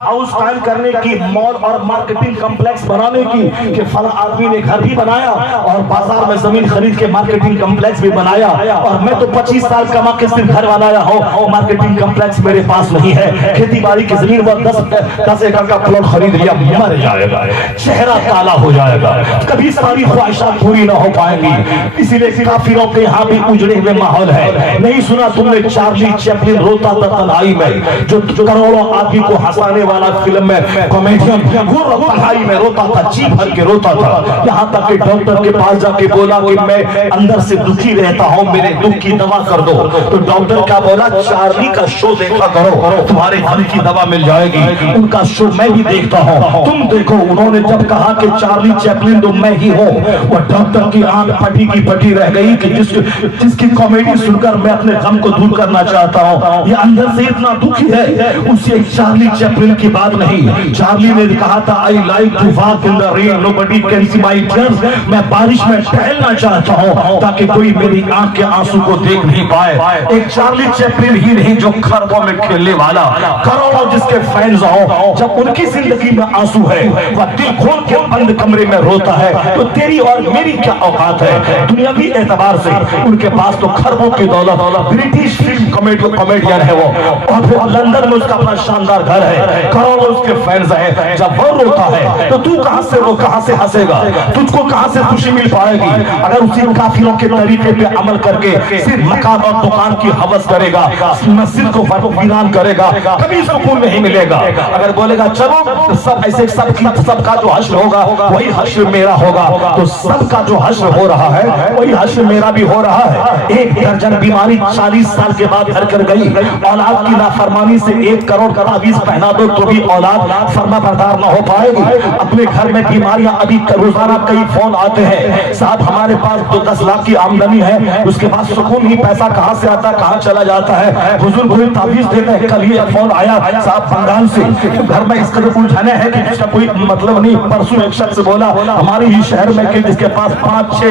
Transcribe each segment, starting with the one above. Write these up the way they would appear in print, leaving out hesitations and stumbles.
House कायम करने की, मॉल और मार्केटिंग कम्प्लेक्स बनाने की, कि फला आदमी ने घर भी बनाया और बाजार में जमीन खरीद के मार्केटिंग कम्प्लेक्स भी बनाया, और मैं तो 25 साल कमा के सिर्फ घर बनाया हूँ, मार्केटिंग कम्प्लेक्स मेरे पास नहीं है। खेती बाड़ी की जमीन वो 10 एकड़ का प्लॉट खरीद लिया, मर जाएगा, चेहरा काला हो जाएगा, कभी सारी ख्वाहिशात पूरी ना हो पाएंगी। इसीलिए काफिरों के यहाँ भी उजड़े हुए माहौल है। नहीं सुना तुमने चार्ली चैपलिन रोता था तन्हाई में, जो करोड़ों आदमी को हंसाने वाला फिल्म में कॉमेडियन, वो तन्हाई में रोता था, जी भर के रोता था, यहाँ तक कि डॉक्टर के पास जाके बोला कि मैं अंदर से दुखी रहता हूँ, मेरे दुख की दवा कर दो। तो डॉक्टर क्या बोला, चार्ली का शो देखा करो, तुम्हारे घर की दवा मिल जाएगी। उनका शो मैं भी देखता हूँ, तुम देखो। उन्होंने जब कहा कि चार्ली चैपलिन तो मैं ही हूँ, वो डॉक्टर की आंख फटी की फटी रह गई कि जिसकी कॉमेडी सुनकर मैं अपने गम को दूर करना चाहता हूँ, ये अंदर से इतना दुखी है। उसे चार्ली चैपलिन की बात नहीं, चार्ली ने कहा था I like to walk in the rain, nobody can see my tears, मैं बारिश में टहलना चाहता हूँ ताकि कोई मेरी आंख के आंसू को देख नहीं पाए। एक चार्ली चैपलिन ही नहीं जो खरबों में खेलने वाला, करोड़ों जिसके फैंस हो, जब उनकी जिंदगी में आंसू है, वह दिल खोल के बंद कमरे में रोता है, तो तेरी और मेरी क्या औकात है। दुनियावी एतबार से उनके पास तो खरबों की दौलत, ब्रिटिश फिल्म कॉमेडियन है वो, और फिर लंदन में उसका अपना शानदार घर है, करोड़ों उसके फैंस हैं। जब वो रोता है तो तू कहां से रो, कहां से हंसेगा, तुझको कहां से खुशी मिल पाएगी। अगर उसी काफिरों के तरीके पे अमल करके सिर्फ मकान और दुकान की हवस करेगा, मस्जिद को वीरान करेगा, कभी सुकून नहीं मिलेगा। अगर बोलेगा चलो सब ऐसे सबका जो हश्र होगा वही हश्र मेरा होगा, तो सबका जो हश्र हो रहा है वही हश्र मेरा भी हो रहा है। एक दर्जन बीमारी 40 साल के बाद घर कर गई, औलाद की नाफरमानी से 1 करोड़ का तावीज़ पहना दो तो भी औलाद फर्मा बरदार ना हो पाएगी। अपने घर में बीमारियां, अभी रोजाना कई फोन आते हैं, साहब हमारे पास तो 10 लाख की आमदनी है, उसके बाद सुकून ही पैसा कहां से आता है, कहां चला जाता है। बुजुर्ग कोई तावीज़ देते हैं, कल ये फोन आया साहब बंगाल से, घर में इस कदर उलझने हैं कि जिसका कोई मतलब नहीं। परसों एक शख्स बोला हमारे ही शहर में कि जिसके पास 5-6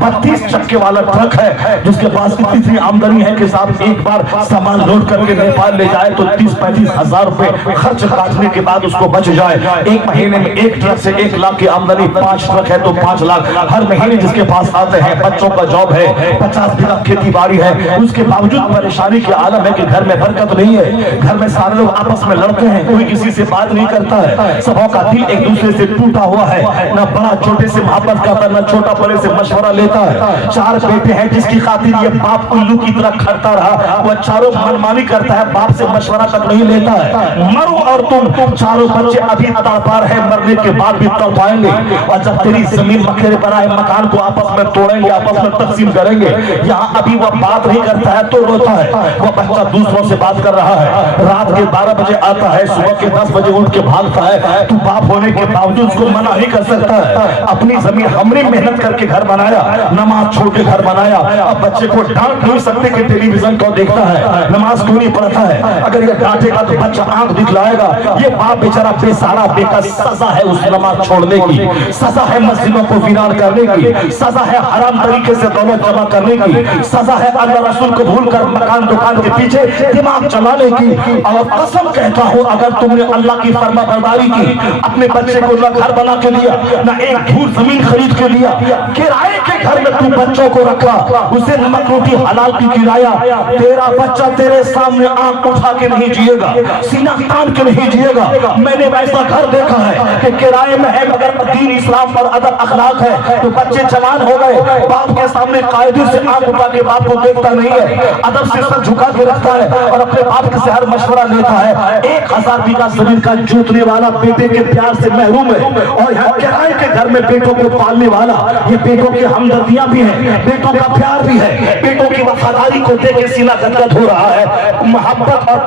32 चक्के वाला ट्रक है, जिसके पास इतनी आमदनी है कि साहब एक बार सामान लोड करके नेपाल ले जाए तो 30-35 हजार रुपए खर्च काटने के बाद उसको बच जाए। एक महीने में एक ट्रक से 1 लाख की आमदनी, 5 ट्रक है तो 5 लाख हर महीने जिसके पास आते हैं। बच्चों का जॉब है, 50 बीघा खेती बाड़ी है, उसके बावजूद परेशानी के आलम है कि घर में बरकत नहीं है, घर में सारे लोग आपस में लड़ते हैं, कोई किसी से बात नहीं करता है, सबों का दिल एक दूसरे से टूटा हुआ है, ना बड़ा छोटे से मोहब्बत करता, ना छोटा बड़े से मशवरा लेता है। 4 बेटे हैं जिसकी खातिर ये बाप उल्लू की तरह खड़ता रहा, वह चारों मनमानी करता है, बाप से मशवरा तक नहीं लेता है। मरो और तुम चारों बच्चे अभी तड़पा रहे, मरने के बाद भी तड़पाएंगे, और जब तेरी जमीन मखेरे बनाए मकान को आपस में तोड़ेंगे, आपस में तकसीम करेंगे। यहाँ अभी वह बात नहीं करता है तो रोता है, वह बच्चा दूसरों से बात कर रहा है, रात के 12 बजे आता है, सुबह के 10 बजे उठ के भागता है, तू बाप होने के बावजूद उसको मना नहीं कर सकता है। अपनी जमीन हमने मेहनत करके घर बनाया, नमाज छोड़ के घर बनाया, अब बच्चे को डांट नहीं सकते कि टेलीविजन को देखता है, नमाज क्यों नहीं पढ़ता है। अगर ये डांटेगा तो बच्चा आंख दिखलाएगा, ये बाप बेचारा बेसहारा बेका, सजा है उस नमाज छोड़ने की, सजा है मस्जिदों को वीरान करने की, सजा है हराम तरीके से दौलत जमा करने की, सजा है अल्लाह रसूल को भूलकर मकान दुकान के पीछे दिमाग चलाने की। और कसम कहता हूँ अगर तुमने अल्लाह की फरमाबरदारी की, अपने बच्चे को न घर बना के दिया, न एक धूल जमीन खरीद के दिया, किराए के घर में तू बच्चों को रखा, उसे नमक रोटी हलाल की खिलाया, तेरा बच्चा तेरे सामने आंख उठा के नहीं जिएगा, सीना तान के नहीं जिएगा। मैंने वैसा घर देखा है कि किराए में है मगर दीन इस्लाम पर अदब अखलाक है, तो बच्चे जवान हो गए, बाप के सामने कायदे से आंख उठा के बाप को देखता नहीं है, अदब से सर झुका के रखता है और अपने बाप से हर मशवरा लेता है। 1000 बीघा जमीन का जोतने वाला बेटे के प्यार से महरूम है, और यहाँ किराए के घर में बेटों को पालने वाला, ये बेटों की हमदर्दियां भी है, बेटों का प्यार भी है, बेटों की वफादारी को देख के सीना गदगद हो रहा है। मोहब्बत और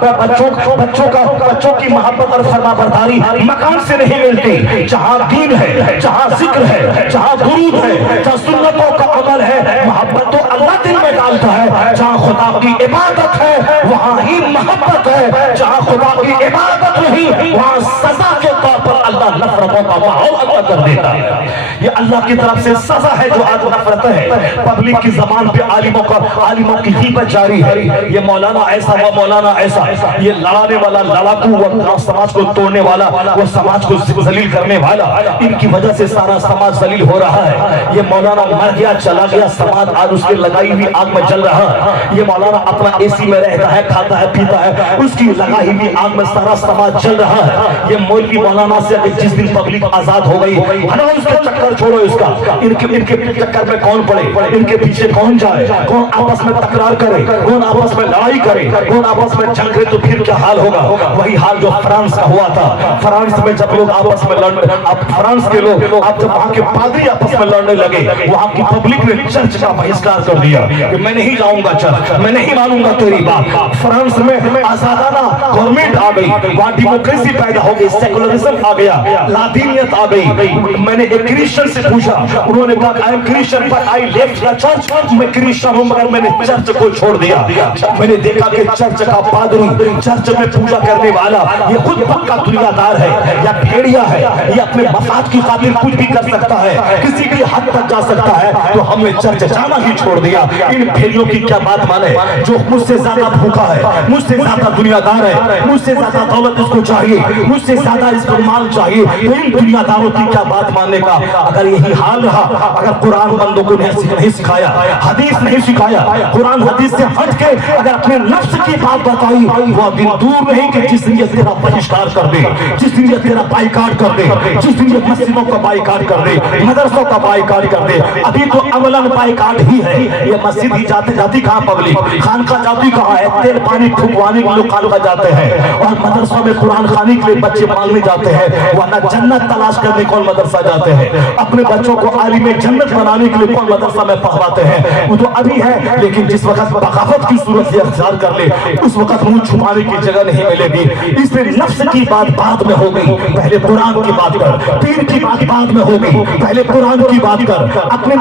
बच्चों की मोहब्बत और फरमाबरदारी मकान से नहीं मिलती। जहाँ दीन है, जहाँ जिक्र है, जहाँ दुरूद है, जहाँ सुन्नतों का अमल है, मोहब्बत तो अल्लाह दिल में डालता है। जहाँ खुदा की इबादत है वहाँ ही मोहब्बत है, जहाँ खुदा की इबादत नहीं वहाँ सजा के तौर पर अल्लाह اللہ نفرتوں کا ماحول عطا کر دیتا ہے. یہ اللہ کی طرف سے سزا ہے جو آج نفرت ہے. پبلک کی زبان پہ عالموں کی غیبت جاری ہے. یہ مولانا ایسا وہ مولانا ایسا, یہ لڑانے والا لڑاکو, وہ سماج کو توڑنے والا, وہ سماج کو ذلیل کرنے والا, ان کی وجہ سے سارا سماج ذلیل ہو رہا ہے. یہ مولانا مر گیا چلا گیا, سماج آج اس کے لگائی ہوئی آگ میں جل رہا ہے. یہ مولانا اپنا اے سی میں رہتا ہے, کھاتا ہے, پیتا ہے, اس کی لگائی ہوئی آگ میں سارا سماج جل رہا ہے. یہ مولوی مولانا سے جس دن پبلک آزاد ہو گئی, اس کا چکر چھوڑو, اس کا ان کے چکر میں کون پڑے, ان کے پیچھے کون جائے, کون آپس میں تکرار کرے, کون آپس میں لڑائی کرے, کون آپس میں جنگ کرے, تو پھر کیا حال ہوگا. وہی حال جو فرانس کا ہوا تھا. فرانس میں جب لوگ آپس میں لڑنے, اب فرانس کے لوگ اب جب وہاں کے پادری آپس میں لڑنے لگے, وہاں کی پبلک نے چرچ کا بہشکار کر دیا کہ میں نہیں جاؤں گا چرچ, میں نہیں مانوں گا تیری بات. فرانس میں آزادانہ گورنمنٹ آ گئی, وہاں ڈیموکریسی پیدا ہو گئی, سیکولرزم آ گیا, لادینیت آ گئی. میں نے ایک کرسچن سے پوچھا, انہوں نے کہا I am Christian but I left the church. میں کرسچن ہوں مگر میں نے چرچ کو چھوڑ دیا. میں نے دیکھا کہ چرچ کا پادری, چرچ میں پوجا کرنے والا, یہ خود پکا دنیا دار ہے یا بھیڑیا ہے, یہ اپنے مفاد کی خاطر کچھ بھی کر سکتا ہے, کسی بھی حد تک جا سکتا ہے. تو ہم نے چرچ جانا ہی چھوڑ دیا. ان بھیڑیوں کی کیا بات مانے, جو مجھ سے زیادہ بھوکا ہے, مجھ سے زیادہ دنیا دار ہے, مجھ سے زیادہ دولت اس کو چاہیے, مجھ سے زیادہ اس کو مال چاہیے. تو ان دنیا داروں کی کیا بات ماننے کا. اگر یہی حال رہا, اگر قرآن بندوں کو نہیں سکھایا, حدیث نہیں سکھایا, قرآن حدیث سے ہٹ کے اگر اپنے نفس کی بات بتائی, وہ دن دور نہیں کہ جس دن یہ تیرا بہشکار کر دے, جس دن یہ تیرا بائیکاٹ کر دے, جس دن یہ مسجدوں کا بائیکاٹ کر دے, مدرسوں کا بائیکاٹ کر دے. ابھی تو عملاً بائیکاٹ ہی ہے. یہ مسجد ہی جاتی کہاں پبلک, خانقاہ جاتی کہاں ہے, تیل پانی پھکوانے کے لوگ خانقاہ جاتے ہیں, اور مدرسوں میں قرآن خوانی کے لیے بچے مانگنے جاتے ہیں, ورنہ جنت تلاش کرنے کون مدرسہ جاتے ہیں. اپنے بچوں کو عالم جنت بنانے کے لیے کون مدرسہ میں پڑھواتے ہیں. وہ تو ابھی ہے, لیکن جس وقت بغاوت کی صورت یہ اختیار کر لے, اس وقت منہ چھپانے کی جگہ نہیں ملے گی. اس لیے نفس کی بات بعد میں ہو گئی, پہلے قرآن کی بات کر. پیر کی بات بعد میں ہو گئی, پہلے قرآن کی بات کر. اپنے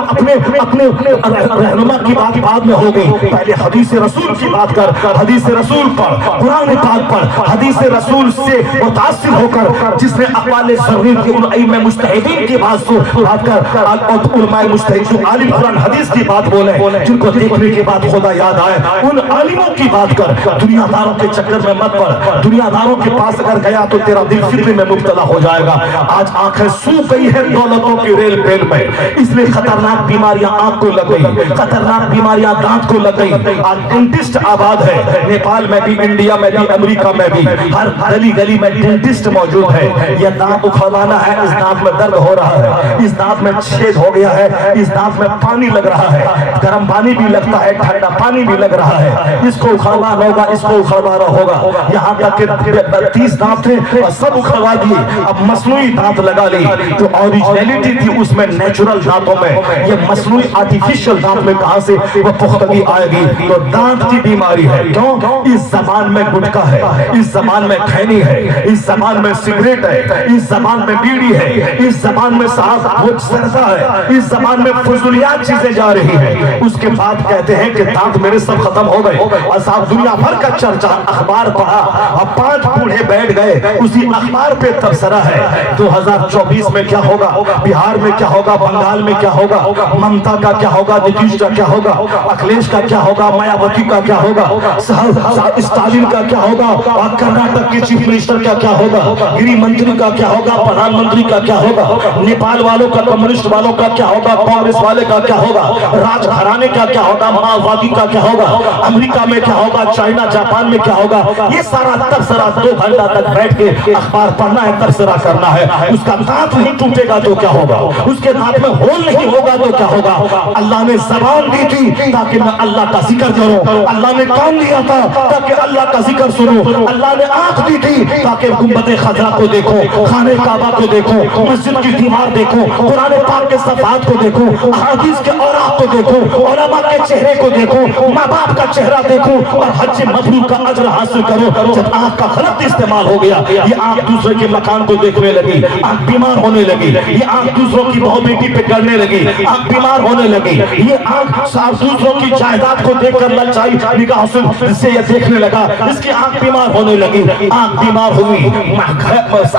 رہنما کی بات بعد میں ہو گئی, پہلے حدیث رسول کی بات کر. حدیث رسول پڑھ, قرآن پاک پڑھ, حدیث رسول سے متاثر ہو کر جس نے اقوال ضرور کی ان ائمہ مجتہدین کی بات کو بات کر, اور علماء مجتہد جو عالم قرآن حدیث کی بات بولے, جن کو دیکھنے کے بعد خدا یاد آئے, ان عالموں کی بات کر. دنیا داروں کے چکر میں مت پڑ. دنیا داروں کے پاس اگر گیا تو تیرا دل فتنے میں مبتلا ہو جائے گا. آج آنکھیں سو گئی ہے دولتوں کی ریل پیل میں, اس لیے خطرناک بیماریاں آنکھ کو لگ گئی, خطرناک بیماریاں دانت کو لگ گئی. آج ڈینٹسٹ آباد ہے, نیپال میں بھی, انڈیا میں بھی, امریکہ میں بھی, ہر گلی گلی میں ڈینٹسٹ موجود ہے. یہ دانت اکھڑوانا ہے, اس دانت میں درد ہو رہا ہے, اس دانت میں چھید ہو گیا ہے, اس دانت میں پانی لگ رہا ہے, گرم پانی بھی لگتا ہے, ٹھنڈا پانی بھی لگ رہا ہے, اس کو اکھڑوانا ہوگا, اس کو اکھڑوانا ہوگا. یہاں تک کہ 30 دانت تھے اور سب اکھڑوا دیے, اب مصنوعی دانت لگا لی. جو اوریجنیلٹی تھی اس میں نیچرل دانتوں میں, یہ مصنوعی آرٹیفیشل دانت میں کہاں سے وہ پختگی آئے گی. تو دانت کی بیماری ہے. کیوں؟ اس زبان میں گٹکا ہے, اس زبان میں کھینی ہے, اس زبان میں سگریٹ ہے, اس زبان میں بیڑی ہے, اس زبان میں صاحب وہ سرسا ہے, اس زبان میں فضولیات چیزیں جا رہی ہیں. اس کے بعد کہتے ہیں کہ دانت میرے سب ختم ہو گئے, اور صاحب دنیا بھر کا چرچا, اخبار پڑھا, اور 5 بوڑھے بیٹھ گئے, اسی اخبار پہ تبصرہ ہے. 2024 میں کیا ہوگا, بہار میں کیا ہوگا, بنگال میں کیا ہوگا, ممتا کا کیا ہوگا, نتیش کا کیا ہوگا, اکھلیش کا کیا ہوگا, مایاوتی کا کیا ہوگا, اسٹالن کا کیا ہوگا, اور کرناٹک کے چیف منسٹر کا کیا ہوگا, گریہ منتری کا کیا ہوگا, پردھان منتری کا کیا ہوگا, نیپال والوں کا, کمیونسٹ والوں کا کیا ہوگا, کانگریس والے کا کیا ہوگا, راج گھرانے کا کیا ہوگا, ماوادی کا کیا ہوگا, امریکہ میں کیا ہوگا, چائنا جاپان میں کیا ہوگا. یہ سارا تبصرہ 2 گھنٹہ تک بیٹھ کے اخبار پڑھنا ہے, تبصرہ کرنا ہے. اس کا دانت نہیں ٹوٹے گا تو کیا ہوگا, اس کے دانت میں ہول نہیں ہوگا تو کیا ہوگا. اللہ نے زبان دی تھی تاکہ میں اللہ کا ذکر کروں, اللہ نے کان دیا تھا تاکہ اللہ کا ذکر سنوں, اللہ نے آنکھ دی تھی تاکہ گنبد خضرا کو دیکھوں, خانہ کعبہ کو دیکھوں, مسجد کی دیوار دیکھوں, قرآن پاک کے صفحات کو دیکھوں, احادیث کے اور औलाद को देखूं, उलमा के चेहरे को देखूं, माँ बाप का चेहरा देखूं और हज मबरूर का अजर हासिल करूं। जब आंख का गलत इस्तेमाल हो गया, ये आंख दूसरे के मकान को देखने लगी, आंख बीमार होने लगी, ये आंख दूसरों की बहू बेटी पे करने लगी, आंख बीमार होने लगी, ये आंख दूसरों की जायदाद को देखकर ललचाई निगाह से ये देखने लगा, इसकी आंख बीमार होने लगी, आंख बीमार हुई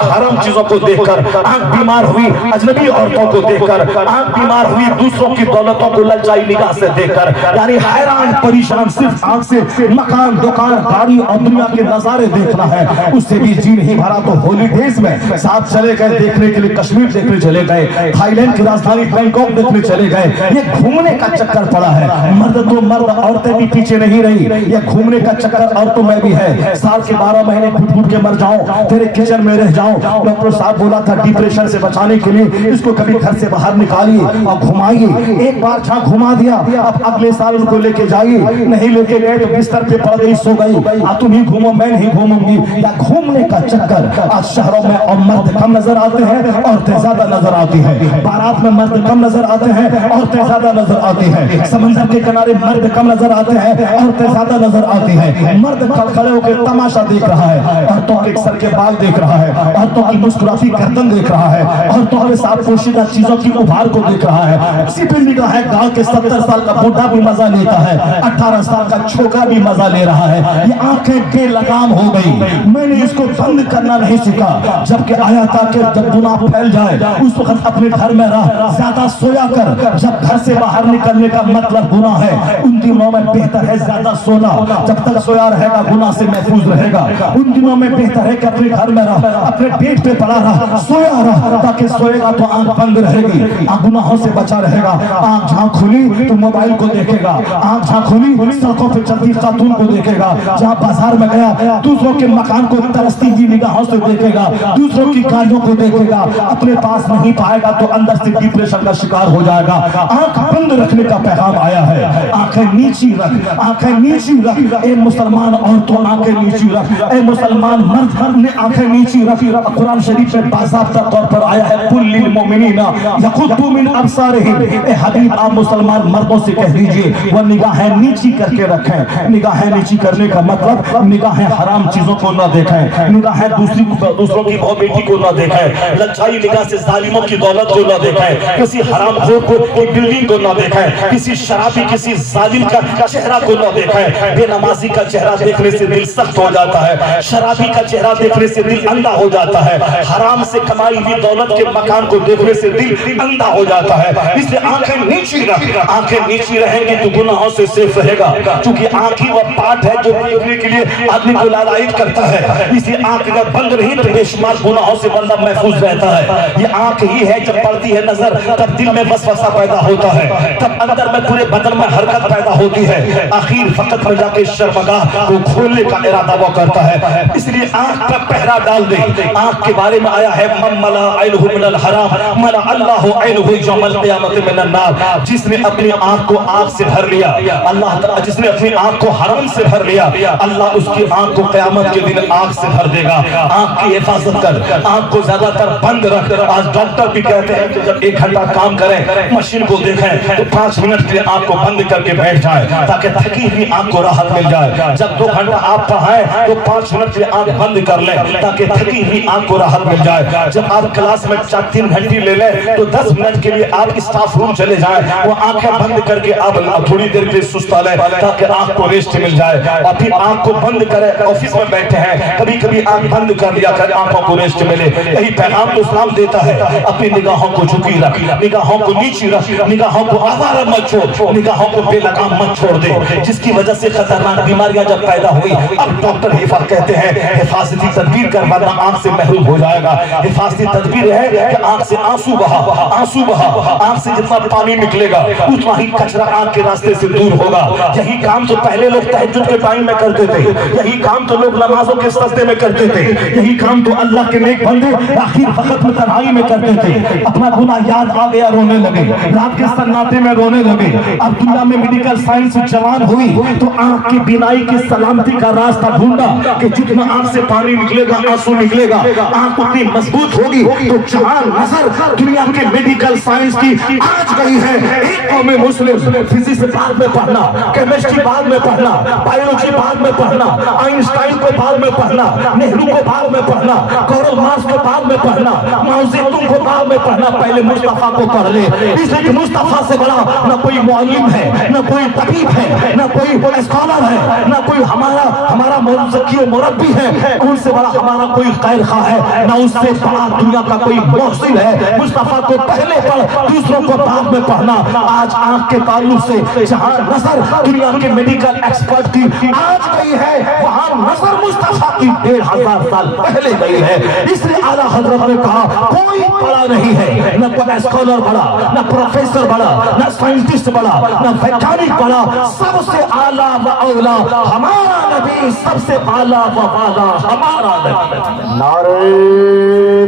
हराम चीजों को देखकर, आंख बीमार हुई अजनबी औरतों को देखकर, आंख बीमार हुई दूसरों की दौलतों को ललचाई निगाह से देखकर, यानी हैरान परेशान सिर्फ आंख से मकान दुकान गाड़ी और दुनिया के नजारे देखना है, उससे भी जी नहीं भरा। तो हॉलीडेज में साथ चले गए देखने के लिए, कश्मीर देखने चले गए, थाईलैंड की राजधानी बैंकॉक देखने चले गए, ये घूमने का चक्कर पड़ा है। मर्द तो मर्द, औरतें भी पीछे नहीं रही, ये घूमने का चक्कर औरतों में भी है। साल के 12 महीने घुट घुट के मर जाऊं, तेरे किचन में रह जाऊं। डॉक्टर साहब बोला था डिप्रेशन से बचाने के लिए इसको कभी घर से बाहर निकालिए और घुमाइए। एक बार जहां घुमा दिया, अब अगले साल उनको लेके जाइए, नहीं लेके गए तो बिस्तर पे पड़ गई, सो गई, तुम ही घूमो मैं नहीं घूमूंगी। या घूमने का चक्कर आज शहरों में, और मर्द कम नजर आते हैं, औरतें ज्यादा नजर आती हैं। बारात में मर्द कम नजर आते हैं, औरतें ज्यादा नजर आती हैं। समंदर के किनारे मर्द कम नजर आते हैं, औरतें ज्यादा नजर आती हैं। मर्द खड़े होकर तमाशा देख रहा है, औरतों के सर के बाल देख रहा है, औरतों की मुस्कुराती गर्दन देख रहा है, औरतों के साथ पोशीदा चीजों की उभार को देख रहा है। इसी पे निगाह है, गांव के 70 साल का बूढ़ा भी मजा लेता है, 18 साल का छोकरा भी मजा ले रहा है। ये आंखें बेलगाम हो गई। मैंने इसको बंद करना नहीं सीखा, जबकि आया था कि जब गुनाह फैल जाए उस वक्त अपने घर में रह, ज्यादा सोया कर। जब घर से बाहर निकलने का मतलब गुनाह है, उन दिनों में बेहतर है ज्यादा सोना। जब तक सोया रहेगा गुनाह से महफूज रहेगा। उन दिनों में बेहतर है कि अपने घर में रह, अपने पेट पे पड़ा रहा, सोया रहा, ताकि सोएगा तो आंख बंद रहेगी, गुनाहों से बचा रहेगा। आंख जहां खुली तो मोबाइल को देखेगा, आंख जहां खुली सड़कों पे चलती खातून को देखेगा, जहां बाजार में गया दूसरों के मकान को तरसती हुई निगाहों से देखेगा, दूसरों की गाड़ियों को देखेगा, अपने पास नहीं पाएगा तो अंदर से डिप्रेशन का शिकार हो जाएगा। आंख बंद रखने का पैगाम आया है। आंखें नीची रख, आंखें नीची रख। ए मुसलमान औरतों आंखें नीची रख, ए मुसलमान मर्द ने आंखें नीची रख। कुरान शरीफ में बाज़ाब्ता तौर पर आया है, कुल लिल मोमिनीना यग़ुद्दू मिन अब्सारिहिम। ए हबीब आप मुसलमान मर्दों से कह दीजिए वो निगाहें नीची करके रखें। निगाहें नीची करने का मतलब निगाहें हराम चीजों को न देखें, निगाहें दूसरों की बहू बेटी को न देखें, लज्जाई निगाह से जालिमों की दौलत को न देखें, किसी हरामखोर की बिल्डिंग को न देखें, किसी शराबी किसी जालिम का चेहरा को न देखें। बेनमाजी का चेहरा देखने से दिल सख्त हो जाता है, शराबी का चेहरा देखने से दिल अंधा हो जाता है, हराम से कमाई हुई दौलत के मकान को देखने से दिल अंधा हो जाता है। इसलिए आंखें नीची रख, आंखें नीची रहेंगी तो गुनाहों से सेफ रहेगा, क्योंकि आंख ही वह पार्ट है जो देखने के लिए आदमी को लालायित करता है। इसलिए आंख अगर बंद रही तो बेशुमार गुनाहों से बंदा महफूज रहता है। ये आंख ही है, जब पड़ती है नजर तब दिल में वसवसा पैदा होता है, तब अंदर में पूरे बदन में हरकत पैदा होती है, आखिर फकत में जाके शर्मगाह को खोलने का इरादा वो करता है। इसलिए आंख पर पहरा डाल दे। आंख के बारे में आया है, मन मला ऐनुहु मिनल हराम मला अल्लाहु ऐनुहु यौमल क़ियामत मिनन नार। जिसने अपनी आंख को आग से भर लिया, अल्लाह ताला जिसने अपनी आंख को हराम से भर लिया, अल्लाह उसकी आंख को क़यामत के दिन आग से भर देगा। आंख की हिफाजत कर, आंख को ज्यादातर बंद रख। आज डॉक्टर भी कहते हैं कि जब 1 घंटा काम करें, मशीन को देखें तो 5 मिनट के लिए आंख को बंद करके बैठ जाए, ताकि थकी हुई आंख को राहत मिल जाए। जब 2 घंटा आप पढ़ाएं तो 5 मिनट के लिए आंख बंद कर लें, ताकि थकी हुई आंख को राहत मिल जाए। जब आप क्लास में 4-3 घंटे ले लें तो 10 मिनट के लिए आप स्टाफ रूम चले जाएं, वो आंखें बंद करके आप थोड़ी देर के लिए सुस्ता लें, ताकि आंख को रेस्ट मिल जाए। और फिर आंख को बंद करें, ऑफिस में बैठे हैं कभी कभी आंख बंद कर लिया करें, आंखों को रेस्ट मिले। यही पैगाम तो इस्लाम देता है। अपनी निगाहों को झुकी रख, निगाहों को नीची रख, निगाहों को आवारा मत छोड़, निगाहों को बेलगाम मत छोड़ दे, जिसकी वजह से खतरनाक बीमारियां जब पैदा हुई। अब डॉक्टर हिफाजत कहते हैं हिफाजती तदबीर कर, वरना आंख से महरूम हो जाएगा। हिफाजती तदबीर है कि आंख से आंसू बहा, आंसू बहा, आंख से जितना पानी निकलेगा उतना ही कचरा आंख के रास्ते से दूर होगा। यही काम तो पहले लोग तहज्जुद के टाइम में करते थे, यही काम तो लोग नमाजों के सजदे में करते थे, यही काम तो अल्लाह के नेक बंदे आखिर वक्त में तन्हाई में करते थे। अपना गुनाह याद आ गया, रोने लगे, रात के सन्नाटे में रोने लगे। अब दुनिया में मेडिकल साइंस जवान हुई तो आंख की बीनाई की सलामती का रास्ता ढूंढा कि जितना आंख से पानी निकलेगा, आंसू निकलेगा, आंख उतनी मजबूत होगी। तो जहां नजर दुनिया के मेडिकल साइंस की आज गई है, एक कौम मुस्लिम फिजिक्स बाद में पढ़ना, केमिस्ट्री बाद में पढ़ना, बायोलॉजी बाद में पढ़ना, आइंस्टाइन को बाद में पढ़ना, नेहरू को बाद में पढ़ना, कार्ल मार्क्स को बाद में पढ़ना, माओ जेतुंग को बाद में पढ़ना, पहले मुस्तफा को पढ़ ले। इसलिए मुस्तफा से बड़ा न कोई मुअल्लिम है, न कोई तबीब है, न कोई स्कॉलर है, न कोई हमारा मुज़क्की मुरब्बी है, उनसे बड़ा हमारा कोई खैर खा है, न उससे बड़ा दुनिया का कोई मोहसिन है। मुस्तफा को पहले पढ़, दूसरों को बाद में पढ़ना। आज आंख के ताल्लुक से जहां नजर दुनिया के मेडिकल एक्सपर्ट की आज गई है, वहां नजर मुस्तफा की 1500 साल पहले गई है। इसलिए आला हजरत ने कहा कोई बड़ा नहीं है, न कोई स्कॉलर बड़ा, न प्रोफेसर बड़ा, न साइंटिस्ट बड़ा, न वैज्ञानिक बड़ा, सबसे आला व औला हमारा नबी, सबसे आला व आला हमारा नबी। नारे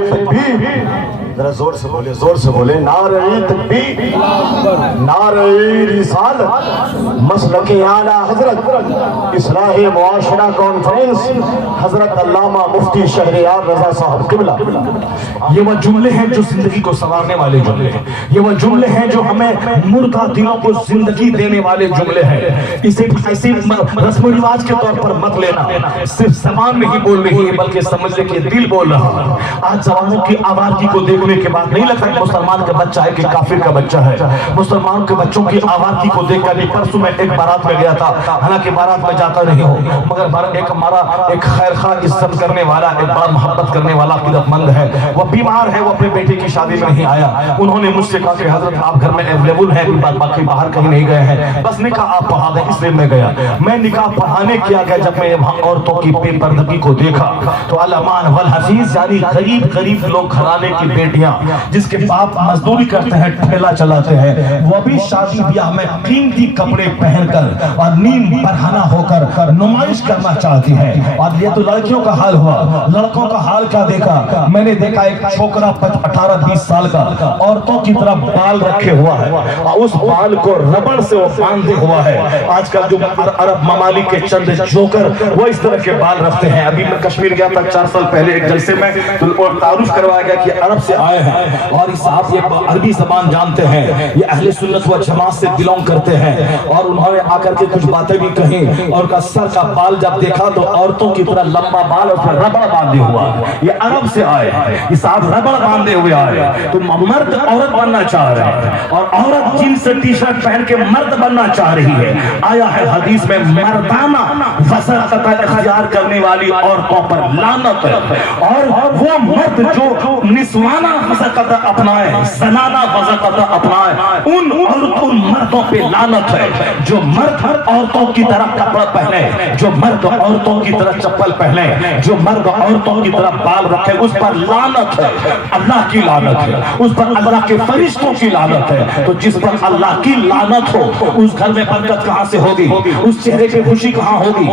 तकबीर, जरा जोर से बोले, जोर से बोले। नारे तकबीर, नारे रिसालत, मसलके आला हजरत इस्लाही मुआशरा कॉन्फ्रेंस, हजरत अल्लामा मुफ्ती शहरियार रजा साहब किबला। ये वो जुमले हैं जो जिंदगी को संवारने वाले जुमले हैं, ये वो जुमले हैं जो हमें मुर्दा दिलों को जिंदगी देने वाले जुमले हैं। इसे ऐसे रस्म रिवाज के तौर पर मत लेना, सिर्फ जबान नहीं बोल रही है बल्कि समझने के दिल बोल रहा है। आज जवानों की आवाज़ी को देखने के बाद नहीं लगता मुसलमान का बच्चा है कि काफिर का बच्चा है। मुसलमान के बच्चों की आवाज़ी को देखकर परसों में एक बारात में गया था, हालांकि बारात में जाता नहीं हो, मगर एक हमारा एक खैर खा इज्जत करने वाला, एक बड़ा मोहब्बत करने वाला क़िदतमंद है, वो बीमार है, वो अपने बेटे की शादी में नहीं आया। उन्होंने मुझसे कहा कि हजरत आप घर में अवेलेबल हैं, बाकी बाहर कहीं नहीं गए हैं, बस निकाह आप पढ़ा दें, इसलिए मैं गया। मैं निकाह पढ़ाने किया गया, जब मैं वहाँ औरतों की बेपर्दगी को देखा तो अल-अमान वल हफीज यानी गरीब गरीब लोग घराने की बेटियां जिसके बाप मजदूरी करते हैं, ठेला चलाते हैं, वो भी शादी ब्याह में कीमती कपड़े पहनकर और नीम बरहना होकर नुमाइश करना चाहती है। और ये तो लड़कियों का हाल हुआ, लड़कों का हाल क्या देखा? मैंने देखा एक छोकरा 18-20 साल का औरतों की तरह बाल रखे हुआ है और उस बाल को रबड़ से वो बांधे हुआ है। आजकल जो अरब ममालिक के चंद जोकर वो इस तरह के बाल रखते हैं। अभी मैं कश्मीर गया था 4 साल पहले एक जलसे में, तो तारुफ करवाया गया कि अरब से आए हैं और इस आप ये अरबी जबान जानते हैं, ये अहले सुन्नत व जमात से बिलोंग करते हैं। और उन्होंने आकर के कुछ बातें भी कही और का सर का बाल जब देखा तो औरतों की तरह लंबा बाल और रबड़ बांधे हुआ, ये अरब से आए हैं, इस आप रबड़ बांधे हुए आए। तो मर्द औरत बनना चाह रहे हैं और औरत जींस टी शर्ट पहन के मर्द बनना चाह रही है। आया है हदीस में मर्दाना फसरत इख्तियार करने वाली औरतों पर लानत है, और वो मर्द जो निस्वाना फसरत अपनाए, सनाना फसरत अपनाए, उन मर्दों पे लानत है जो मर्द औरतों की तरह कपड़ा पहने, जो मर्द औरतों की तरह चप्पल पहने, जो मर्द औरतों की तरह बाल रखे, उस पर लानत है, अल्लाह की लानत है, उस पर अल्लाह के फरिश्तों की लानत है। तो जिस पर अल्लाह की लानत हो उस घर में बरकत कहां से होगी, उस चेहरे पे खुशी कहां होगी,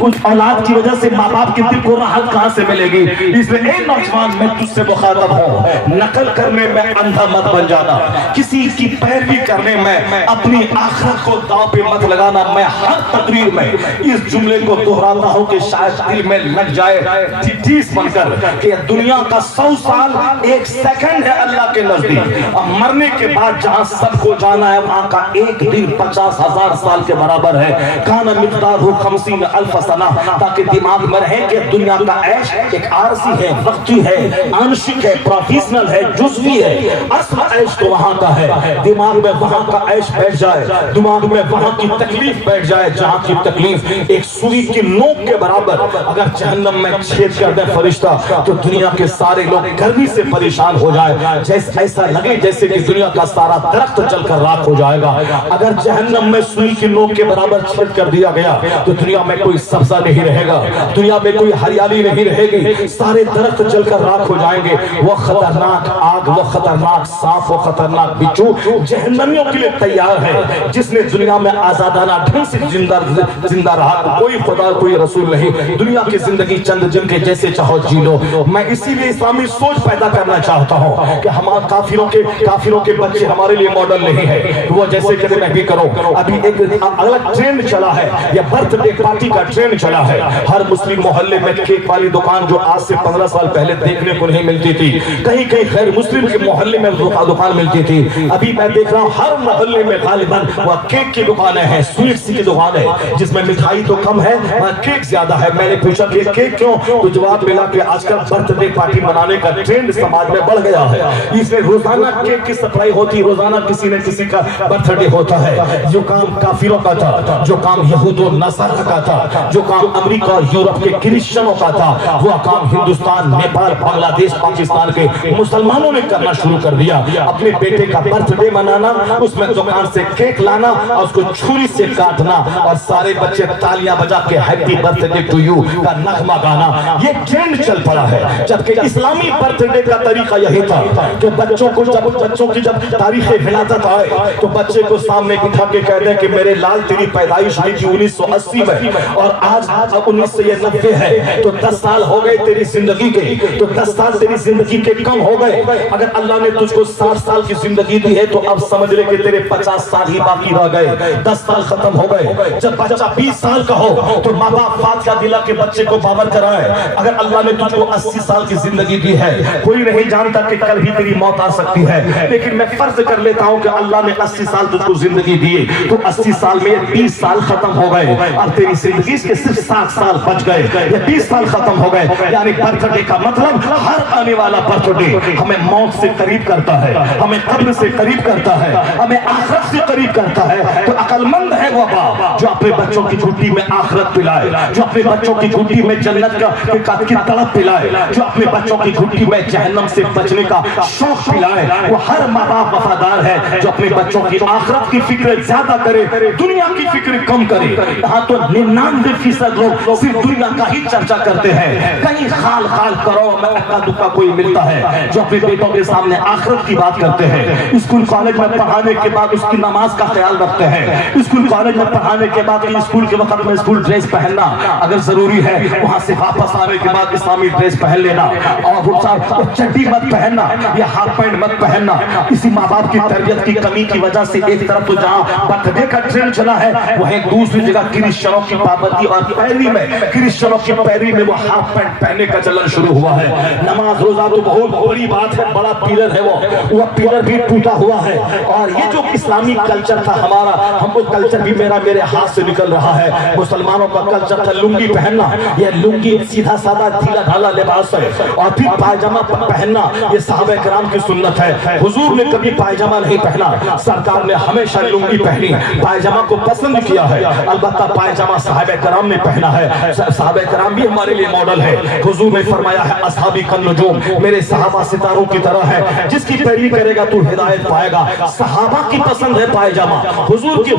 उस औलाद की वजह से माँ बाप के दिल को राहत कहां से मिलेगी। इसलिए ए नौजवान, मैं तुझसे मुखातब हूं, नकल करने में अंधा मत बन जाना, किसी की पैरवी करने में अपनी आखिरत को दांव पे मत लगाना। मैं हर तकरीर में इस जुमले को दोहराता हूं कि शायद दिल में लग जाए ठिठीस बनकर कि दुनिया का 100 साल 1 सेकंड है अल्लाह के नजदीक, और मरने के बाद जहां सबको जाना है वहां का एक दिन 50,000 साल के बराबर है। काना मिक़दारुहु 50,000 सना, ताकि दिमाग में रहे कि दुनिया का ऐश एक आरसी है, वक्ती है, आंशिक है, प्रोफेशनल है, जुज़वी है। असल ऐश तो वहां का है, दिमाग में वहां का ऐश बैठ जाए, दिमाग में वहां की तकलीफ बैठ जाए जहां की तकलीफ एक सुई की नोक के बराबर अगर जहन्नम में छेद कर दे फरिश्ता, तो दुनिया के सारे लोग गर्मी से परेशान हो जाए, जैसे ऐसा लगे जैसे कि दुनिया का सारा दरख्त जलकर राख हो जाएगा। अगर जहन्नम में सुई की नोक के बराबर छेद कर दिया गया तो दुनिया में कोई सब्जा नहीं रहेगा, दुनिया में कोई हरियाली नहीं रहेगी, सारे दरख्त जलकर राख हो जाएंगे। वो खतरनाक आग, वो खतरनाक सांप, वो खतरनाक बिच्छू जहन्नमियों के लिए तैयार है। जिसने दुनिया में आजादाना ढंग से जिंदा रहा, कोई खुदा कोई रसूल नहीं, दुनिया की जिंदगी चंद दिन के जैसे चाहो जी लो। मैं इसीलिए इस्लामी सोच पैदा करना चाहता हूँ कि हमारे काफिरों के बच्चे हमारे लिए मॉडल नहीं है, वो जैसे कहते मैं भी करो। अभी एक अलग ट्रेंड चला है, या बर्थडे पार्टी का ट्रेंड चला है। हर मुस्लिम मोहल्ले में केक वाली दुकान जो आज से 15 साल पहले देखने को नहीं मिलती थी, कहीं کہیں کہیں غیر مسلم کے محلے میں دکان ملتی تھی. ابھی میں دیکھ رہا ہوں ہر محلے میں غالباً وہ کیک کی دکانیں ہیں, سویٹس کی دکان ہے, جس میں مٹھائی تو کم ہے کیک زیادہ ہے. میں نے پوچھا کہ کیک کیوں, تو جواب ملا کہ آج کل برتھ ڈے پارٹی منانے کا ٹرینڈ سماج میں بڑھ گیا ہے, اس میں روزانہ کیک کی سپلائی ہوتی, روزانہ کسی نہ کسی کا برتھ ڈے ہوتا ہے. جو کام کافروں کا تھا, جو کام یہود و نصارہ کا تھا, جو کام امریکہ اور یورپ کے کرسچنوں کا تھا, وہ کام ہندوستان, نیپال, بنگلہ دیش, پاکستان کے مسلمانوں نے کرنا شروع کر دیا. اپنے بیٹے کا برتھ ڈے منانا, اس میں دکان سے کیک لانا اور اس کو چھری سے کاٹنا, اور سارے بچے تالیاں بجا کے happy birthday to you کا نغمہ گانا, یہ ٹرینڈ چل پڑا ہے. جبکہ اسلامی برتھ ڈے کا طریقہ یہی تھا کہ بچوں کی جب تاریخ ولادت آئے تو بچے کو سامنے بٹھا کے کہہ دیں کہ میرے لال تیری پیدائش ہوئی تھی 1980 میں اور آج 1990 ہے, تو 10 سال ہو گئے تیری زندگی کے, تو 10 سال تیری زندگی کے کم ہو گئے. اگر اللہ نے تجھ کو 60 سال کی زندگی دی ہے تو اب سمجھ لے کہ تیرے 50 سال ہی باقی رہ گئے, 10 سال ختم ہو گئے. جب بچہ 20 سال کا ہو تو ماں باپ فاتحہ دلا کے بچے کو بابر کرائے. اگر اللہ نے تجھ کو 80 سال کی زندگی دی ہے, کوئی نہیں جانتا کہ کل ہی تیری موت آ سکتی ہے, لیکن میں فرض کر لیتا ہوں کہ اللہ نے 80 سال تجھ کو زندگی دی, تو 80 سال میں 20 سال ختم ہو گئے اور تیری زندگی کے صرف 60 سال بچ گئے, یہ 20 سال ختم ہو گئے. یعنی برتھ ڈے کا مطلب ہر آنے والا برتھ ڈے ہمیں موت سے قریب کرتا ہے, ہمیں قبر سے قریب کرتا ہے, ہمیں آخرت سے قریب کرتا ہے. تو عقل مند ہے وہ باپ جو اپنے بچوں کی گھٹی میں آخرت پلائے, جو اپنے بچوں کی گھٹی میں جنت کی طلب پلائے, جو اپنے بچوں کی گھٹی میں جہنم سے بچنے کا شوق پلائے. وہ ہر ماں باپ وفادار ہے جو اپنے بچوں کی آخرت کی فکر زیادہ کرے, دنیا کی فکر کم کرے. یہاں تو 99% لوگ صرف دنیا کا ہی چرچا کرتے ہیں, کہیں خال خال کرو میں اکا دکا کوئی ملتا ہے جو اپنے بیٹوں کے سامنے آخرت کی بات کرتے ہیں. اسکول کالج میں پڑھانے کے بعد اس کی نماز کا خیال رکھتے ہیں, اسکول کالج میں پڑھانے کے بعد اسکول کے وقت میں اسکول ڈریس پہننا اگر ضروری ہے, وہاں سے واپس آنے کے بعد اسلامی ڈریس پہن لینا, اور چڈی مت پہننا یا ہاف پینٹ مت پہننا. اسی ماں باپ کی تربیت کی کمی کی وجہ سے ایک طرف تو جہاں برتھ ڈے کا ٹرینڈ چلا ہے, وہیں دوسری جگہ کرسچنوں کی پابندی اور پیروی میں, کرسچنوں کی پیروی میں وہ ہاف پینٹ پہننے کا چلن شروع ہوا ہے. نماز روزہ تو بہت بڑی بات ہے, بڑا پیلر ہے, وہ پیلر بھی ٹوٹا ہوا ہے. اور یہ جو اسلامی کلچر تھا ہمارا, ہم کو کلچر بھی میرے ہاتھ سے نکل رہا ہے. مسلمانوں کا کلچر تھا لنگی پہننا, یہ لنگی سیدھا سادہ ڈھیلا ڈھالا لباس ہے, اور پھر پائجامہ پہننا یہ صحابہ کرام کی سنت ہے. حضور نے کبھی پائجامہ نہیں پہنا, سرکار نے ہمیشہ لنگی پہنی, پائجامہ کو پسند کیا ہے. البتہ پائجامہ صحابہ کرام نے پہنا ہے, صحابہ کرام بھی ہمارے لیے ماڈل ہے. حضور نے فرمایا ہے اصحابی کالنجوم, میرے صحابہ ستاروں کی طرح ہے, جس کی پیروی کرے گا تو ہدایت پائے گا. صحابہ کی پسند ہے پائجامہ, حضور کی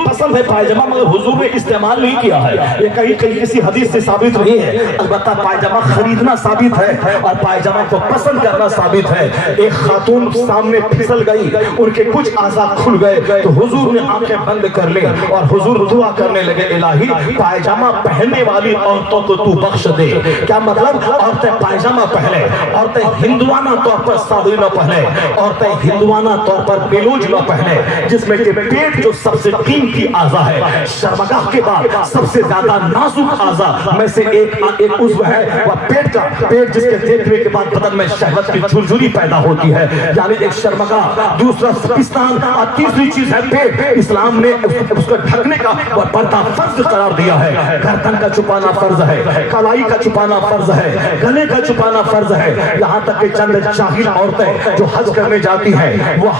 پسند ہے پائجامہ, مگر حضور نے استعمال نہیں کیا ہے. یہ کہیں کسی حدیث سے ثابت نہیں ہے. البتہ پائجامہ خریدنا ثابت ہے اور پائجامہ کو پسند کرنا ثابت ہے. ایک خاتون سامنے پھسل گئی, ان کے کچھ اعضاء کھل گئے, تو حضور نے آنکھیں بند کر لی اور حضور دعا کرنے لگے, الہی پائجامہ پہننے والی عورتوں کو تو بخش دے. کیا مطلب؟ عورتیں پائجامہ پہنے, عورتیں ہندوانہ طور پر ساڑی نہ پہنے, عورتیں ہندوانہ طور پر بیلوج نہ پہنے, جس میں کہ پیٹ جو سب سے قیمتی اعضاء ہے, شرمگاہ کے بعد سب سے زیادہ نازک اعضاء میں سے ایک عضو ہے وہ پیٹ کا, پیٹ جس کے دیکھنے کے بعد بدن میں شہوت کی جھرجھری پیدا ہوتی ہے. یعنی ایک شرمگاہ, دوسرا پستان, اور تیسری چیز ہے پیٹ. اسلام نے اس کو ڈھکنے کا پردہ فرض قرار دیا ہے. گردن کا چھپانا فرض ہے, کلائی کا چھپانا فرض ہے, گلے کا چھپانا فرض ہے. یہاں تک کہ چند جاہل عورتیں جو حج کرنے جاتی ہیں وہ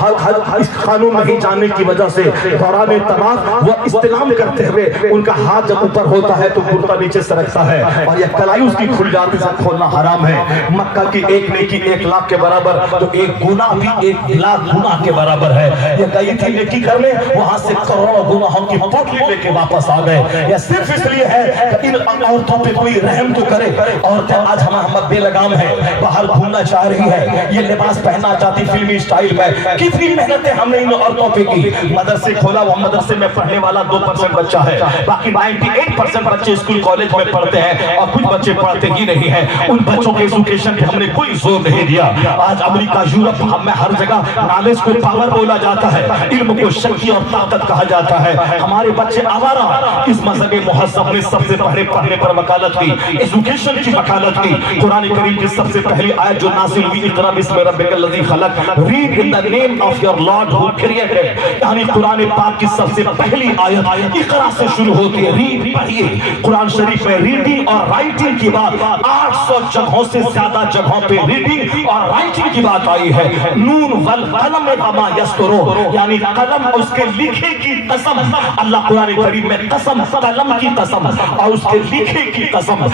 اس قانون نہیں جاننے کی وجہ سے دوران طواف وہ استلام کرتے ہوئے ان کا ہاتھ جب اوپر ہوتا ہے تو کرتا نیچے سرکتا ہے, اور یہ کلائی اس کی کھل جاتی سے کھولنا حرام ہے. مکہ کی ایک نیکی 1 لاکھ کے برابر, تو ایک گناہ بھی 1 لاکھ گناہ کے برابر ہے. یہ گئی تھی نیکی کرنے, وہاں سے کروڑوں گناہوں کی پوٹلی لے کے واپس آ گئے. یہ صرف اس لیے ہے کہ ان عورتوں پہ کوئی رحم تو کرے. عورتیں آج ہم بے لگام ہیں, باہر گھومنا چاہ رہی ہے, یہ لباس پہننا چاہتی فلمی اسٹائل میں. کتنی محنتیں ہم نے ان عورتوں پہ کی. مدرسے کھولا, وہ مدرسے میں پڑھنے والا 2% بچہ ہے, باقی 98% بچے اسکول کالج میں پڑھتے ہیں, اور کچھ بچے پڑھتے ہی نہیں ہیں. ان بچوں کے ایجوکیشن پہ ہم نے کوئی زور نہیں دیا. آج امریکہ, یورپ میں ہر جگہ نالج کو پاور بولا جاتا ہے, علم کو شکتی اور طاقت کہا جاتا ہے. ہمارے بچے آوارہ. اس مذہب مہذب نے سب سے پہلے پڑھنے پر وکالت کی, ایجوکیشن کی وکالت کی. قرآن کریم کی سب سے پہلی آیت جو جو نازل ہوئی اقرا بسم ربک الذی خلق, read in the name of your Lord who created. یعنی قرآن پاک کی سب سے پہلی آیت اقرا سے شروع ہوتی ہے. ریڈ پڑھیے. قرآن شریف میں ریڈنگ اور رائٹنگ کی بات 800 جگہوں سے زیادہ جگہوں پہ ریڈنگ اور رائٹنگ کی بات آئی ہے. نون والقلم وما یسطرون, یعنی قلم اس کے لکھے کی قسم. اللہ قرآن کریم میں قسم, قلم کی قسم اور اس کے لکھے کی قسم.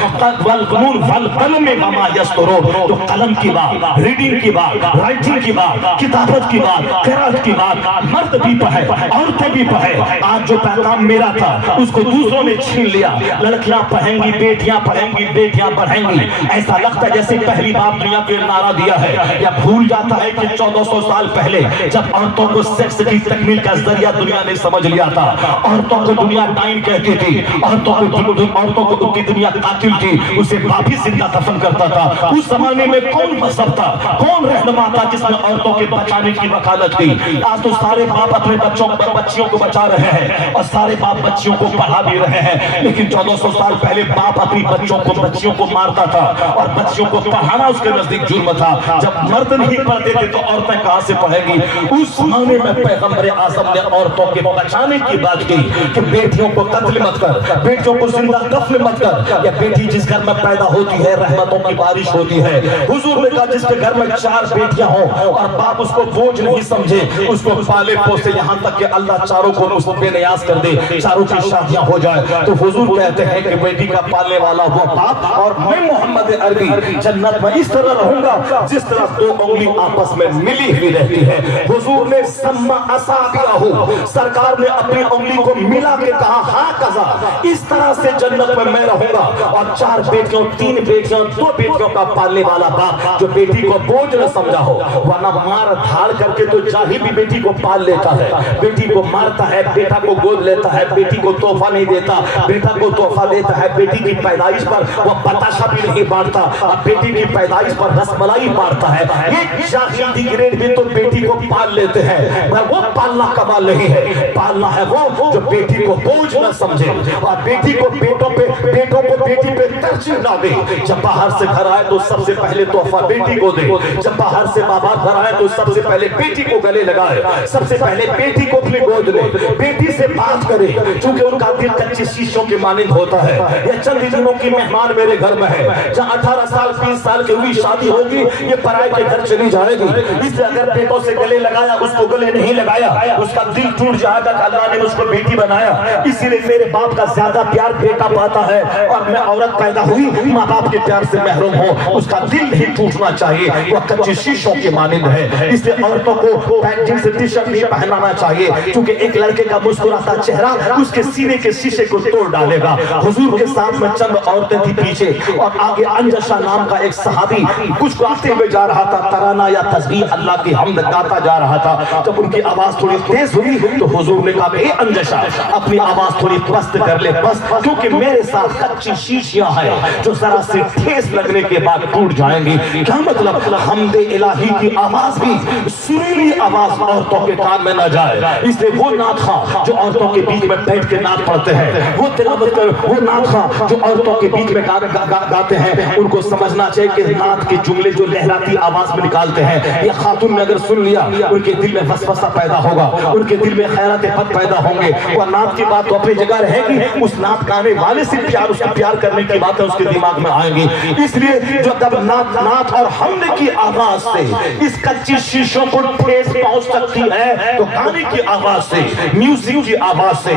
والنون والقلم وما یسطرون, تو قلم کی بات, ریڈنگ کی بات, رائٹنگ کی بات, کتابت کی بات, قرأت کی بات. مرد بھی پڑھے, عورتیں بھی پڑھے. آج جو پیغام میرا تھا اس کو دوسروں نے چھین لیا. لڑکیاں پڑھیں گی, بیٹیاں پڑھیں گی, بیٹیاں پڑھیں گی. ایسا لگتا ہے جیسے پہلی بار دنیا کے نعرہ دیا ہے, یا بھول جاتا ہے کہ 1400 سال پہلے جب عورتوں کو سیکس کی تکمیل کا ذریعہ دنیا نے سمجھ لیا تھا. عورتوں کو دنیا ڈائن کہتی تھی, عورتوں کو کی دنیا قاتل تھی, اسے باپ ہی زندہ دفن کرتا تھا. اس زمانے میں کون مذہب تھا, کون رہنما تھا جس نے عورتوں کے بچانے کی وکالت کی؟ آج تو سارے باپ اپنے بچیوں کو بچا رہے ہیں اور سارے باپ بچیوں کو پڑھا بھی رہے ہیں. لیکن 1400 سال پہلے باپ اپنی بچیوں کو مارتا تھا اور بچیوں کو پڑھانا اس کے نزدیک جرم تھا. جب مرد نہیں پڑھتے تھے تو عورتیں کہاں سے پڑھیں گی؟ اس زمانے میں پیغمبر اعظم نے عورتوں کے بچانے کی بات کی کہ بیٹیوں کو قتل مت کر, بیٹیوں کو زندہ دفن مت کر. یا بیٹی جس گھر میں پیدا ہوتی ہے رحمتوں کی بارش ہوتی ہے. حضور نے کہا جس کے گھر میں 4 بیٹیاں ہوں اور باپ اس کو بوجھ نہیں سمجھے, اس کو پالے پوسے یہاں تک کہ اللہ چاروں کو اس بے نیاز کر دے, چاروں کی شادیاں ہو جائے, تو حضور کہتے ہیں کہ بیٹی کا پالنے والا وہ باپ اور میں محمد عربی جنت میں اس طرح رہوں گا جس طرح 2 انگلی آپس میں ملی ہوئی رہتی ہے. حضور نے سما اصابعہ, سرکار نے اپنی انگلی کو ملا کے کہا ہاں کذا, اس طرح سے جنت میں رہوں گا. اور 4 بیٹیوں, 3 بیٹیوں, 2 بیٹیوں کا پالنے والا باپ جو بیٹی کو بوجھ نہ سمجھا ہو, ورنہ مار دھاڑ کر کے تو جاہی بھی بیٹی کو پال لیتا ہے, بیٹی کو مارتا ہے, بیٹا کو گود لیتا ہے, بیٹی کو تحفہ نہیں دیتا, بیٹا کو تحفہ دیتا ہے, بیٹی کی پیدائش پر وہ بتاشا بھی نہیں بانٹتا, اب بیٹی کی پیدائش پر رس ملائی بانٹتا ہے. یہ جاہل ڈگریڈ بھی تو بیٹی کو پال لیتے ہیں, وہ پالنا کمال نہیں ہے. پالنا ہے وہ جو بیٹی کو بوجھ نہ سمجھے اور بیٹی کو بیٹوں کو بیٹی پہ ترجیح نہ دے. جب باہر سے گھر آئے تو سب سے پہلے تحفہ بیٹی کو دے, جب باہر سے ماں باپ گھر آئے تو سب سے پہلے بیٹی کو گلے لگائے, سب سے پہلے بیٹی کو اپنی گود لے, بیٹی سے بات کرے, چونکہ ان کا دل کچے شیشوں کے مانند ہوتا ہے. یہ چند دنوں کی مہمان میرے گھر میں ہے, جہاں 18 سال 20 سال کی ہوئی شادی ہوگی یہ پرائے کے گھر چلی جائے گی. اس لیے اگر بیٹوں سے گلے لگایا, اس کو گلے نہیں لگایا, اس کا دل ٹوٹ جائے گا کہ اللہ نے مجھ کو بیٹی بنایا. اسی لیے میرے باپ کا زیادہ پیار بیٹا پاتا ہے اور میں عورت پیدا ہوئی ماں باپ کے پیار سے محروم ہوں, اس کا دل نہیں ٹوٹنا چاہیے, وہ کچے شیشوں کے مانند ہے. اس لیے عورتوں کو پینٹ سے ٹی شرٹ نہیں پہنانا چاہیے, کیونکہ ایک لڑکے کا مسکراتا چہرہ اس کے سینے کے شیشے کو توڑ ڈالے گا. حضور کے ساتھ میں چند عورتیں تھی پیچھے, اور آگے انجشا نام کا ایک صحابی کچھ گاتے ہوئے جا رہا تھا, ترانہ یا تسبیح اللہ کی حمد گاتا جا رہا تھا. جب ان کی آواز تھوڑی تیز ہوئی تو حضور نے کہا اے انجشا اپنی آواز تھوڑی پست کر لے, بس, کیونکہ میرے ساتھ کچی شیشیاں ہیں جو ذرا سے ٹھیس لگنے کے بعد ٹوٹ جائیں گی. کیا مطلب؟ حمد الہی کی آواز بھی سریلی آواز عورتوں کے کان میں نہ جائے. اس لیے وہ نعت خواں جو عورتوں کے بیچ میں بیٹھ کے نعت پڑھتے ہیں, وہ تلاوت کر, وہ نعت خواں جو عورتوں کے بیچ میں گاتے ہیں, ان کو سمجھنا چاہیے کہ نعت کے جملے جو لہراتی آواز میں نکالتے ہیں, یہ خاتون نے اگر سن لیا ان کے دل میں وسوسہ پیدا ہوگا, ان کے دل میں خیرات بد پیدا ہوں گے. اور نعت کی بات تو اپنی جگہ رہے گی, اس نعت گانے والے سے پیار, اس کا پیار کرنے کی باتیں اس کے دماغ میں آئیں گی. اس لیے جو جب نعت اور حمد کی آواز سے اس کچی شیشوں کو ٹھیس پہنچ سکتی ہے تو گانے کی آواز سے, میوزک کی آواز سے,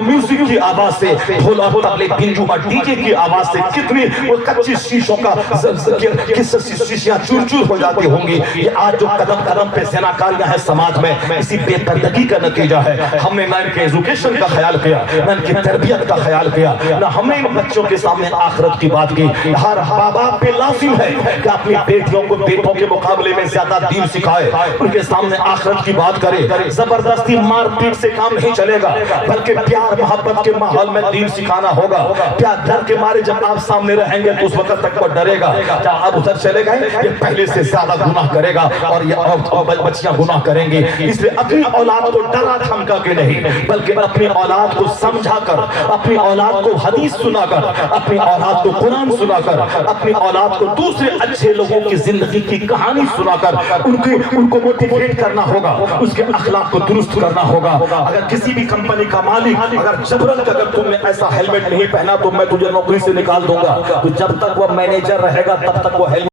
میوزک کی آواز سے, ڈھول اور تبلے, پنجو اور ڈی جے کی آواز سے کتنی وہ کچی شیشوں کا شیشیاں چور چور ہو جاتی ہوں گی. یہ آج جو قدم قدم پہ زناکاریاں ہیں سماج میں, اسی بے پردگی کا نتیجہ ہے. ہم نے نہ ان کے ایجوکیشن کا خیال کیا, نہ ان کی تربیت کا خیال کیا, نہ ہم نے ان بچوں کے سامنے آخرت کی بات کی. ہر باپ پہ لازم ہے کہ اپنی بیٹیوں کو بیٹوں کے مقابلے میں زیادہ دین سکھائے, ان کے سامنے آخرت کی بات کرے. زبردستی مار پیٹ سے کام نہیں چلے گا, بلکہ پیار محبت کے ماحول میں دین سکھانا ہوگا. پیار ڈر کے مارے جب آپ سامنے رہیں گے تو اس وقت تک وہ ڈرے گا, کیا آپ ادھر چلے گئے یہ پہلے سے زیادہ گناہ کرے گا اور یہ بچیاں گناہ کریں گی. اس لیے اپنی اولاد کو ڈرا دھمکا کے نہیں, بلکہ اپنی اولاد کو سمجھا کر, اپنی اولاد کو حدیث سنا کر, اپنی اولاد کو قرآن سنا کر, اپنی اولاد کو دوسرے اچھے لوگوں کی زندگی کی کہانی سنا کر ان کو موٹیویٹ کرنا ہوگا، اس کے اخلاق کو درست کرنا ہوگا۔ اگر کسی بھی کمپنی کا مالک اگر جبرن اگر تم نے ایسا ہیلمٹ نہیں پہنا تو میں تجھے نوکری سے نکال دوں گا، تو جب تک وہ مینیجر رہے گا تب تک وہ ہیلمٹ